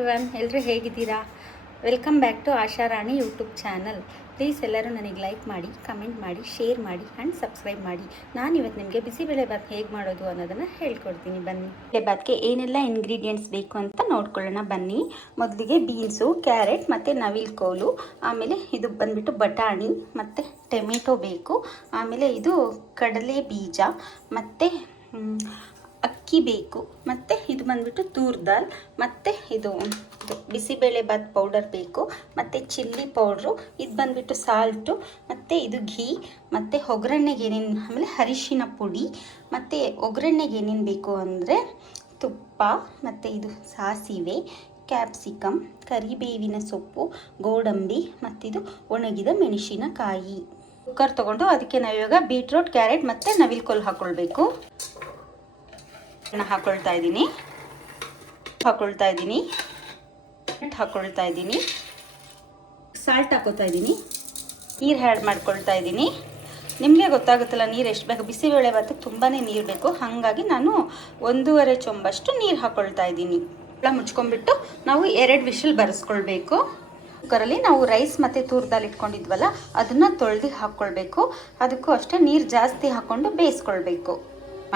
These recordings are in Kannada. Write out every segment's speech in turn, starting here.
ಎಲ್ಲರೂ ಹೇಗಿದ್ದೀರಾ? Welcome back to Asharani YouTube channel. Please ಎಲ್ಲರೂ ನನಗೆ ಲೈಕ್ ಮಾಡಿ, ಕಮೆಂಟ್ ಮಾಡಿ, ಶೇರ್ ಮಾಡಿ ಆ್ಯಂಡ್ ಸಬ್ಸ್ಕ್ರೈಬ್ ಮಾಡಿ. ನಾನಿವತ್ತು ನಿಮಗೆ ಬಿಸಿಬೇಳೆಬಾತ್ ಹೇಗೆ ಮಾಡೋದು ಅನ್ನೋದನ್ನು ಹೇಳ್ಕೊಡ್ತೀನಿ. ಬನ್ನಿ, ಬೇಳೆಬಾತ್ಗೆ ಏನೆಲ್ಲ ಇಂಗ್ರೀಡಿಯೆಂಟ್ಸ್ ಬೇಕು ಅಂತ ನೋಡ್ಕೊಳ್ಳೋಣ ಬನ್ನಿ. ಮೊದಲಿಗೆ ಬೀನ್ಸು, ಕ್ಯಾರೆಟ್ ಮತ್ತು ನವಿಲುಕೋಲು, ಆಮೇಲೆ ಇದು ಬಂದುಬಿಟ್ಟು ಬಟಾಣಿ ಮತ್ತು ಟೊಮೆಟೊ ಬೇಕು, ಆಮೇಲೆ ಇದು ಕಡಲೆ ಬೀಜ ಮತ್ತು ಅಕ್ಕಿ ಬೇಕು, ಮತ್ತು ಇದು ಬಂದುಬಿಟ್ಟು ತೂರ್ ದಾಲ್, ಮತ್ತು ಇದು ಬಿಸಿಬೇಳೆಬಾತ್ ಪೌಡರ್ ಬೇಕು, ಮತ್ತು ಚಿಲ್ಲಿ ಪೌಡ್ರು, ಇದು ಬಂದುಬಿಟ್ಟು ಸಾಲ್ಟು, ಮತ್ತು ಇದು ಘೀ, ಮತ್ತು ಒಗ್ಗರಣೆಗೆ ಏನೇನು, ಆಮೇಲೆ ಅರಿಶಿನ ಪುಡಿ, ಮತ್ತು ಒಗ್ಗರಣೆಗೆ ಏನೇನು ಬೇಕು ಅಂದರೆ ತುಪ್ಪ, ಮತ್ತು ಇದು ಸಾಸಿವೆ, ಕ್ಯಾಪ್ಸಿಕಮ್, ಕರಿಬೇವಿನ ಸೊಪ್ಪು, ಗೋಡಂಬಿ, ಮತ್ತಿದು ಒಣಗಿದ ಮೆಣಸಿನಕಾಯಿ. ಕುಕ್ಕರ್ ತೊಗೊಂಡು ಅದಕ್ಕೆ ನಾವಿವಾಗ ಬೀಟ್ರೂಟ್, ಕ್ಯಾರೆಟ್ ಮತ್ತು ನವಿಲುಕೋಲು ಹಾಕ್ಕೊಳ್ಬೇಕು. ಹಾಕ್ಕೊಳ್ತಾ ಇದ್ದೀನಿ, ಸಾಲ್ಟ್ ಹಾಕೋತಾ ಇದ್ದೀನಿ, ನೀರು ಆ್ಯಡ್ ಮಾಡ್ಕೊಳ್ತಾ ಇದ್ದೀನಿ. ನಿಮಗೆ ಗೊತ್ತಾಗುತ್ತಲ್ಲ ನೀರು ಎಷ್ಟು ಬೇಕು. ಬಿಸಿಬೇಳೆಬಾತಿಗೆ ತುಂಬಾ ನೀರು ಬೇಕು, ಹಾಗಾಗಿ ನಾನು 1.5 ಚೊಂಬಷ್ಟು ನೀರು ಹಾಕ್ಕೊಳ್ತಾ ಇದ್ದೀನಿ. ಎಲ್ಲ ಮುಚ್ಕೊಂಡ್ಬಿಟ್ಟು ನಾವು 2 ವಿಷಲ್ ಬರೆಸ್ಕೊಳ್ಬೇಕು. ಕುಕ್ಕರಲ್ಲಿ ನಾವು ರೈಸ್ ಮತ್ತು ತೂರ್ ದಾಲ್ ಇಟ್ಕೊಂಡಿದ್ವಲ್ಲ ಅದನ್ನು ತೊಳೆದು ಹಾಕ್ಕೊಳ್ಬೇಕು. ಅದಕ್ಕೂ ಅಷ್ಟೇ ನೀರು ಜಾಸ್ತಿ ಹಾಕ್ಕೊಂಡು ಬೇಯಿಸ್ಕೊಳ್ಬೇಕು.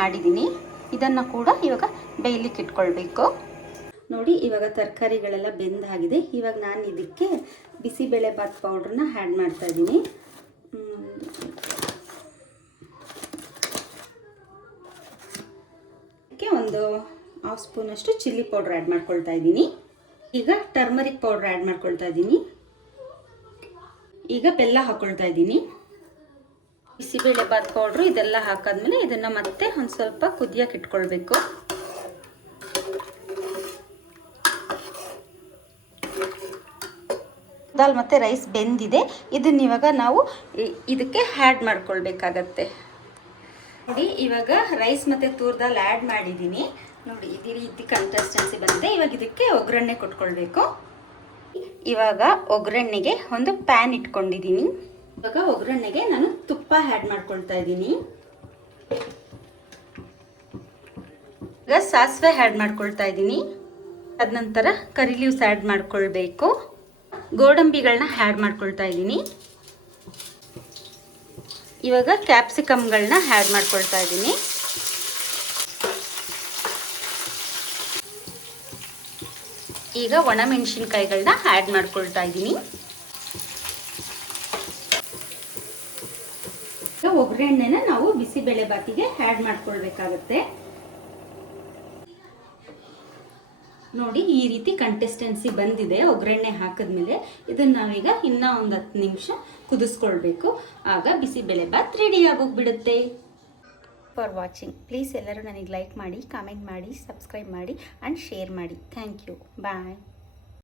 ಮಾಡಿದ್ದೀನಿ, ಇದನ್ನು ಕೂಡ ಇವಾಗ ಬೇಯಲಿಕ್ಕೆ ಇಟ್ಕೊಳ್ಬೇಕು. ನೋಡಿ, ಇವಾಗ ತರಕಾರಿಗಳೆಲ್ಲ ಬೆಂದಾಗಿದೆ. ಇವಾಗ ನಾನು ಇದಕ್ಕೆ ಬಿಸಿಬೇಳೆಬಾತ್ ಪೌಡ್ರನ್ನ ಆ್ಯಡ್ ಮಾಡ್ತಾ ಇದ್ದೀನಿ. ಇದಕ್ಕೆ ಒಂದು 1/2 ಸ್ಪೂನಷ್ಟು ಚಿಲ್ಲಿ ಪೌಡ್ರ್ ಆ್ಯಡ್ ಮಾಡ್ಕೊಳ್ತಾ ಇದ್ದೀನಿ. ಈಗ ಟರ್ಮರಿಕ್ ಪೌಡ್ರ್ ಆ್ಯಡ್ ಮಾಡ್ಕೊಳ್ತಾ ಇದ್ದೀನಿ. ಈಗ ಬೆಲ್ಲ ಹಾಕ್ಕೊಳ್ತಾ ಇದ್ದೀನಿ. ಬಿಸಿಬೇಳೆಬಾತ್ ಪೌಡ್ರು ಇದೆಲ್ಲ ಹಾಕಾದ್ಮೇಲೆ ಇದನ್ನು ಮತ್ತೆ ಒಂದು ಸ್ವಲ್ಪ ಕುದಿಯಕ್ಕೆ ಇಟ್ಕೊಳ್ಬೇಕು. ದಾಲ್ ಮತ್ತು ರೈಸ್ ಬೆಂದಿದೆ. ಇದನ್ನ ಇವಾಗ ನಾವು ಇದಕ್ಕೆ ಆ್ಯಡ್ ಮಾಡ್ಕೊಳ್ಬೇಕಾಗತ್ತೆ. ನೋಡಿ, ಇವಾಗ ರೈಸ್ ಮತ್ತು ತೂರ್ ದಾಲ್ ಆ್ಯಡ್ ಮಾಡಿದ್ದೀನಿ. ನೋಡಿ, ಈ ರೀತಿ ಕನ್ಸಿಸ್ಟೆನ್ಸಿ ಬಂದಿದೆ. ಇವಾಗ ಇದಕ್ಕೆ ಒಗ್ಗರಣೆ ಕೊಟ್ಕೊಳ್ಬೇಕು. ಇವಾಗ ಒಗ್ಗರಣೆಗೆ ಒಂದು ಪ್ಯಾನ್ ಇಟ್ಕೊಂಡಿದ್ದೀನಿ. ಇವಾಗ ಒಗ್ಗರಣೆಗೆ ನಾನು ತುಪ್ಪ ಆ್ಯಡ್ ಮಾಡ್ಕೊಳ್ತಾ ಇದ್ದೀನಿ. ಈಗ ಸಾಸಿವೆ ಆ್ಯಡ್ ಮಾಡ್ಕೊಳ್ತಾ ಇದ್ದೀನಿ. ಅದ ನಂತರ ಕರಿ ಲೀವ್ಸ್ ಆ್ಯಡ್ ಮಾಡ್ಕೊಳ್ಬೇಕು. ಗೋಡಂಬಿಗಳನ್ನ ಆ್ಯಡ್ ಮಾಡ್ಕೊಳ್ತಾ ಇದ್ದೀನಿ. ಇವಾಗ ಕ್ಯಾಪ್ಸಿಕಮ್ಗಳನ್ನ ಆ್ಯಡ್ ಮಾಡ್ಕೊಳ್ತಾ ಇದ್ದೀನಿ. ಈಗ ಒಣಮೆಣಸಿನ್ಕಾಯಿಗಳನ್ನ ಆ್ಯಡ್ ಮಾಡ್ಕೊಳ್ತಾ ಇದ್ದೀನಿ. ಒಗ್ಗರಣೆನ ನಾವು ಬಿಸಿಬೇಳೆಬಾತಿಗೆ ಆ್ಯಡ್ ಮಾಡ್ಕೊಳ್ಬೇಕಾಗತ್ತೆ. ನೋಡಿ, ಈ ರೀತಿ ಕನ್ಸಿಸ್ಟೆನ್ಸಿ ಬಂದಿದೆ. ಒಗ್ಗರಣೆ ಹಾಕಿದ್ಮೇಲೆ ಇದನ್ನು ನಾವೀಗ ಇನ್ನೂ ಒಂದು 10 ನಿಮಿಷ ಕುದಿಸ್ಕೊಳ್ಬೇಕು. ಆಗ ಬಿಸಿಬೇಳೆಬಾತ್ ರೆಡಿ ಆಗೋಗ್ಬಿಡುತ್ತೆ. For watching. ಪ್ಲೀಸ್ ಎಲ್ಲರೂ ನನಗೆ ಲೈಕ್ ಮಾಡಿ, ಕಾಮೆಂಟ್ ಮಾಡಿ, ಸಬ್ಸ್ಕ್ರೈಬ್ ಮಾಡಿ ಆ್ಯಂಡ್ ಶೇರ್ ಮಾಡಿ. Thank you. ಬಾಯ್.